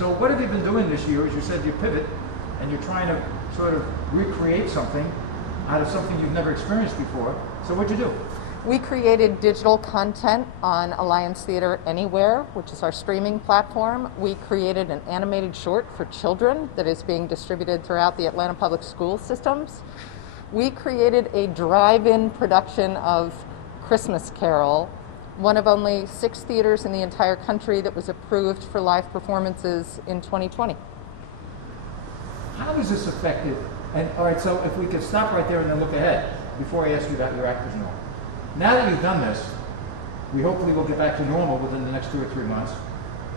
So what have you been doing this year? As you said, you pivot and you're trying to sort of recreate something out of something you've never experienced before. So what'd you do? We created digital content on Alliance Theater Anywhere, which is our streaming platform. We created an animated short for children that is being distributed throughout the Atlanta Public School systems. We created a drive-in production of Christmas Carol, one of only 6 theaters in the entire country that was approved for live performances in 2020. How is this affected? And all right, so if we could stop right there and then look ahead before I ask you about your actors and all. Now that you've done this, we hopefully will get back to normal within the next 2 or 3 months.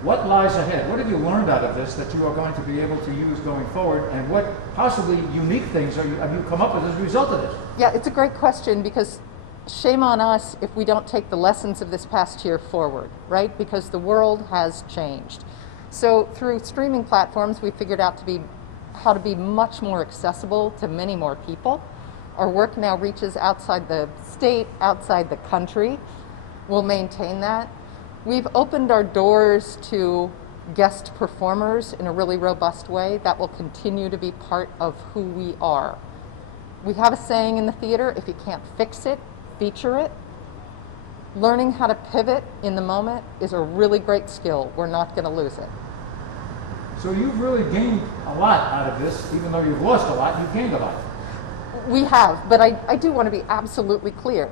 What lies ahead? What have you learned out of this that you are going to be able to use going forward? And what possibly unique things have you come up with as a result of this? Yeah, it's a great question, because shame on us if we don't take the lessons of this past year forward, right? Because the world has changed. So through streaming platforms, we figured out how to be much more accessible to many more people. Our work now reaches outside the state, outside the country. We'll maintain that. We've opened our doors to guest performers in a really robust way. That will continue to be part of who we are. We have a saying in the theater: if you can't fix it, feature it. Learning how to pivot in the moment is a really great skill. We're not going to lose it. So you've really gained a lot out of this. Even though you've lost a lot, you've gained a lot. We have, but I do want to be absolutely clear.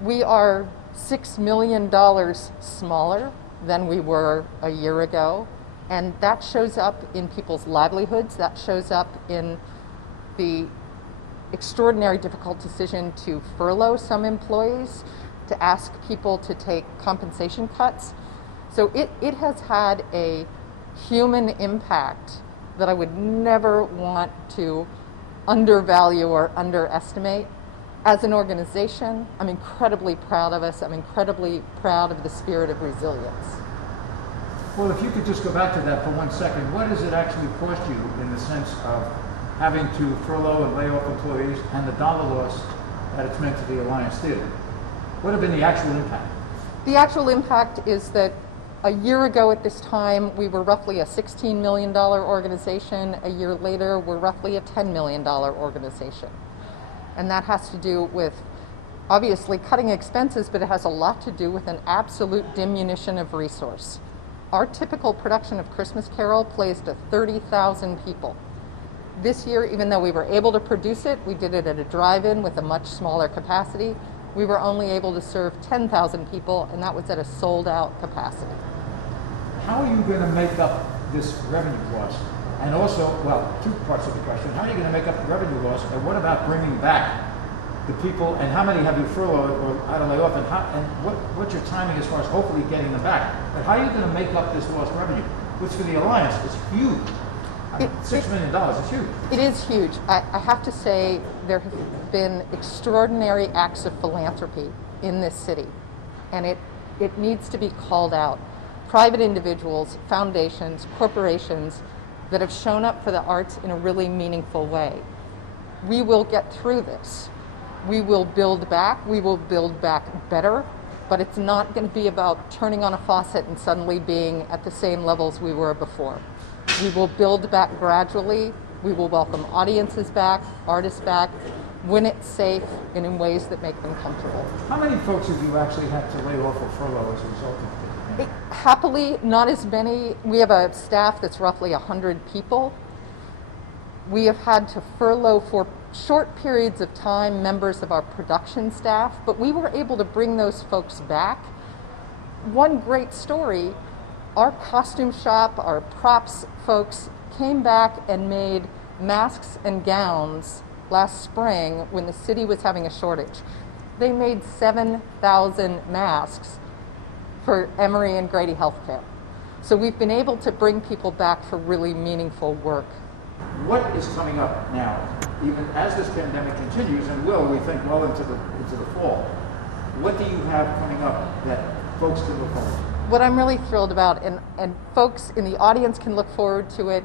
We are $6 million smaller than we were a year ago, and that shows up in people's livelihoods. That shows up in the extraordinary difficult decision to furlough some employees, to ask people to take compensation cuts. So it has had a human impact that I would never want to undervalue or underestimate. As an organization, I'm incredibly proud of us. I'm incredibly proud of the spirit of resilience. Well, if you could just go back to that for 1 second, what does it actually cost you in the sense of having to furlough and lay off employees and the dollar loss that it's meant to the Alliance Theater? What have been the actual impact? The actual impact is that a year ago at this time, we were roughly a $16 million organization. A year later, we're roughly a $10 million organization. And that has to do with, obviously, cutting expenses, but it has a lot to do with an absolute diminution of resource. Our typical production of Christmas Carol plays to 30,000 people. This year, even though we were able to produce it, we did it at a drive-in with a much smaller capacity. We were only able to serve 10,000 people, and that was at a sold-out capacity. How are you going to make up this revenue loss? And also, well, 2 parts of the question. How are you going to make up the revenue loss? And what about bringing back the people? And how many have you furloughed or had to lay off? And what's your timing as far as hopefully getting them back? But how are you going to make up this lost revenue? Which for the Alliance is huge. $6 million is huge. It is huge. I have to say there have been extraordinary acts of philanthropy in this city, and it needs to be called out. Private individuals, foundations, corporations that have shown up for the arts in a really meaningful way. We will get through this. We will build back. We will build back better, but it's not going to be about turning on a faucet and suddenly being at the same levels we were before. We will build back gradually. We will welcome audiences back, artists back, when it's safe and in ways that make them comfortable. How many folks have you actually had to lay off or furlough as a result of this? Happily, not as many. We have a staff that's roughly 100 people. We have had to furlough for short periods of time members of our production staff, but we were able to bring those folks back. One great story, our costume shop, our props folks came back and made masks and gowns last spring when the city was having a shortage. They made 7,000 masks for Emory and Grady Healthcare. So we've been able to bring people back for really meaningful work. What is coming up now, even as this pandemic continues, and will, we think, well into the fall? What do you have coming up that folks can look forward to? What I'm really thrilled about, and folks in the audience can look forward to it,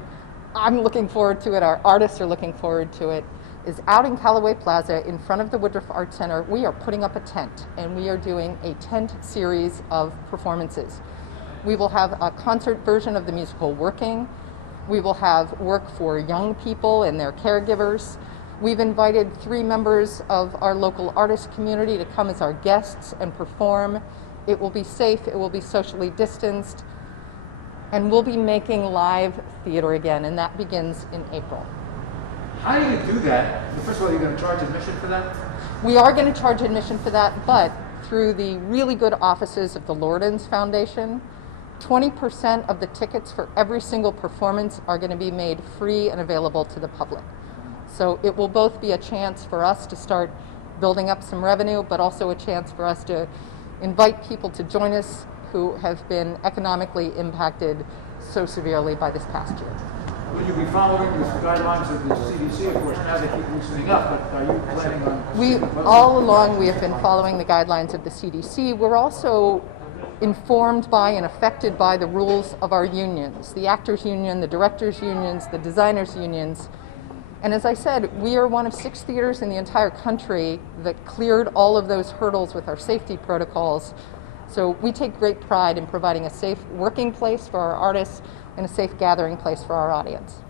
I'm looking forward to it, our artists are looking forward to it, is out in Callaway Plaza in front of the Woodruff Art Center. We are putting up a tent, and we are doing a tent series of performances. We will have a concert version of the musical Working. We will have work for young people and their caregivers. We've invited 3 members of our local artist community to come as our guests and perform. It will be safe, it will be socially distanced, and we'll be making live theater again, and that begins in April. How do you do that? First of all, you're going to charge admission for that? We are going to charge admission for that, but through the really good offices of the Loredens Foundation, 20% of the tickets for every single performance are going to be made free and available to the public. So it will both be a chance for us to start building up some revenue, but also a chance for us to invite people to join us who have been economically impacted so severely by this past year. Will you be following the guidelines of the CDC? Of course, now they keep loosening up, but are you planning on... All along, we have been following the guidelines of the CDC. We're also informed by and affected by the rules of our unions, the actors union, the directors unions, the designers unions. And as I said, we are one of 6 theaters in the entire country that cleared all of those hurdles with our safety protocols. So we take great pride in providing a safe working place for our artists and a safe gathering place for our audience.